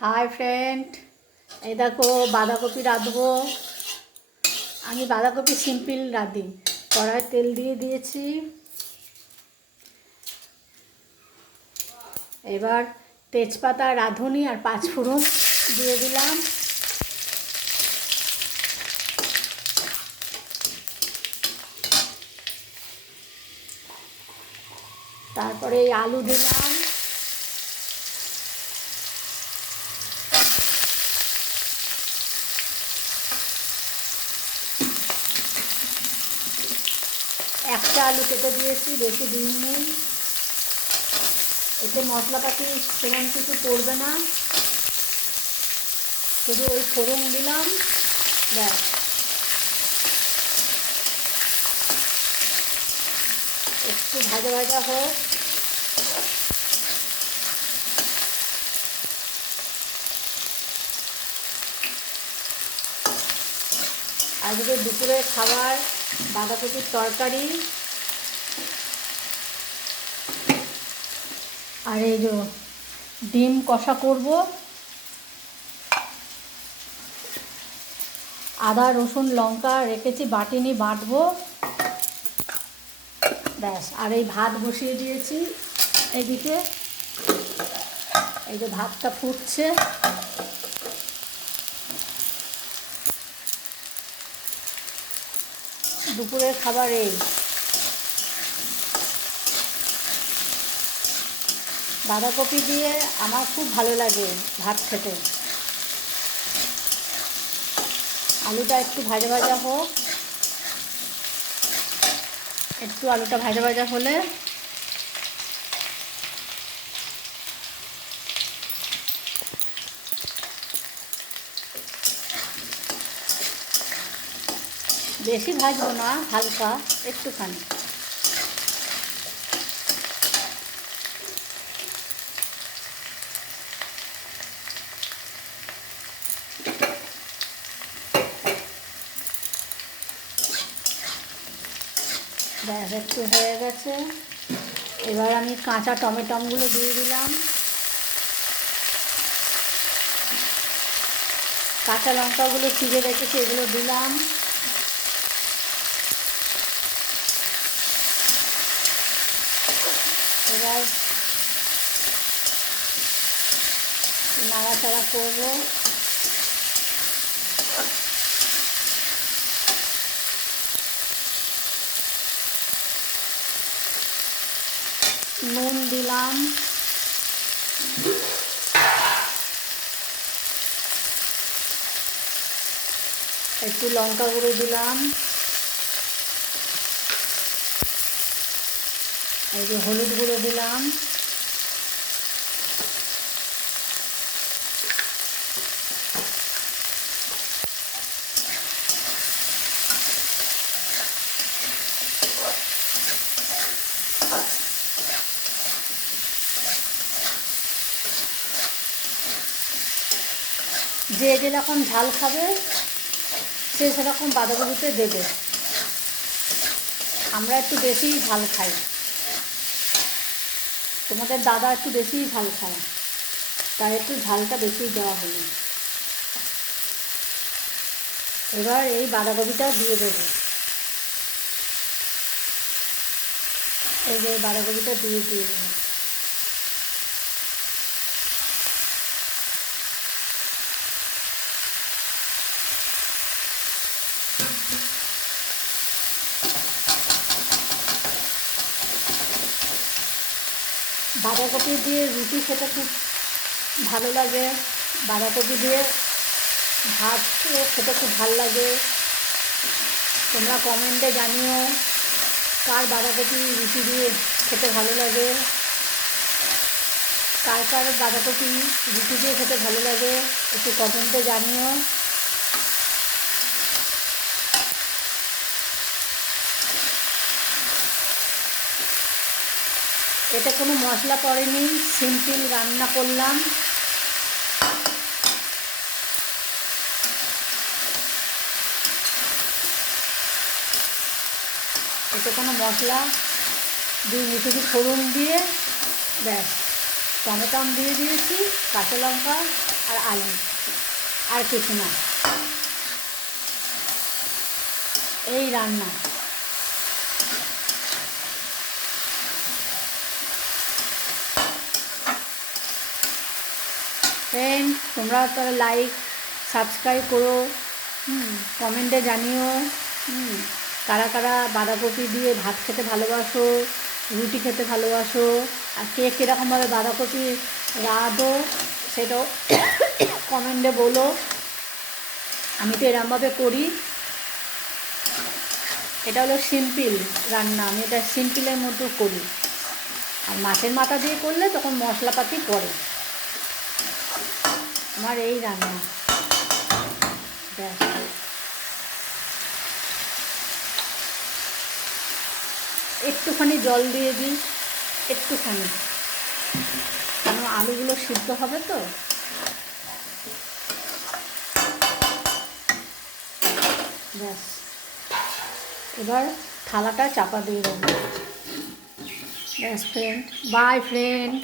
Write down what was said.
Hi friend, এই দেখো বাঁধাকপি রাঁধবো। আমি বাঁধাকপি সিম্পল রাঁধি। কড়ায় তেল দিয়ে দিয়েছি। এবার তেজপাতা, রাঁধুনি আর পাঁচফোড়ন দিয়ে দিলাম। তারপরে এই আলু দিলাম। একটা আলু কেটে দিয়েছি, বেশি দিইনি। এতে মশলাপাতি সেরকম কিছু পড়বে না, শুধু ওই ফোড়ন দিলাম, ব্যাস। একটু ভাজা ভাজা হোক। আজকে দুপুরের খাবার বাঁধাকপির তরকারি আর এই যে ডিম কষা করব। আদা রসুন লঙ্কা রেখেছি, বাটিনি, বাটবো, ব্যাস। আর এই ভাত বসিয়ে দিয়েছি এদিকে। এই যে ভাতটা ফুটছে। দুপুরের খাবার এই। বাঁধাকপি দিয়ে আমার খুব ভালো লাগে ভাত খেতে। আলুটা একটু ভাজা ভাজা হোক। একটু আলুটা ভাজা ভাজা হলে বেশি ভাজবো না, হালকা একটুখানি। ব্যাস, একটু হয়ে গেছে। এবার আমি কাঁচা টমেটোগুলো দিয়ে দিলাম। কাঁচা লঙ্কাগুলো চিড়ে রেখেছি, এগুলো দিলাম। এবার নাড়াচাড়া করবো। নুন দিলাম, একটু লঙ্কা গুঁড়ো দিলাম, এই যে হলুদ গুঁড়ো দিলাম। যে যেরকম ঝাল খাবে সে সেরকম বাঁধাকপিতে দেবে। আমরা একটু বেশিই ঝাল খাই, তোমাদের দাদা একটু বেশিই ঝাল খায়, তাই একটু ঝালটা বেশি দেওয়া হলো। এবার এই বাঁধাকপিটা দিয়ে দেবো। এই যে বাঁধাকপিটা দিয়ে দেবো। বাঁধাকপি দিয়ে রুটি খেতে খুব ভালো লাগে। বাঁধাকপি দিয়ে ভাত খেতে খুব ভালো লাগে। তোমরা কমেন্টে জানিও কার বাঁধাকপি রুটি দিয়ে খেতে ভালো লাগে, কার কার বাঁধাকপি রুটি দিয়ে খেতে ভালো লাগে, একটু কমেন্টে জানিও। এতে কোনো মশলা পড়েনি, সিম্পল রান্না করলাম। এতে কোনো মশলা দিইনি, শুধু ফোড়ন দিয়ে ব্যাস। টমেটো দিয়ে দিয়েছি, কাঁচা লঙ্কা আর আলু, আর কিছু না। এই রান্না। ফ্রেন্ড, তোমরা তাহলে লাইক সাবস্ক্রাইব করো, কমেন্টে জানিও কারা কারা বাঁধাকপি দিয়ে ভাত খেতে ভালোবাসো, রুটি খেতে ভালোবাসো, আর কে কীরকমভাবে বাঁধাকপি রাঁধো সেটাও কমেন্টে বলো। আমি তো এরকমভাবে করি। এটা হলো সিম্পল রান্না, আমি এটা সিম্পলের মধ্যে করি। আর মাছের মাথা দিয়ে করলে তখন মশলাপাতি পড়ে। আমার এই রান্না। ব্যাস, একটুখানি জল দিয়ে দিই, একটুখানি, কারণ আলুগুলো সিদ্ধ হবে তো। ব্যাস, এবার থালাটা চাপা দিয়ে দেবো। ব্যাস ফ্রেন্ড, বাই ফ্রেন্ড।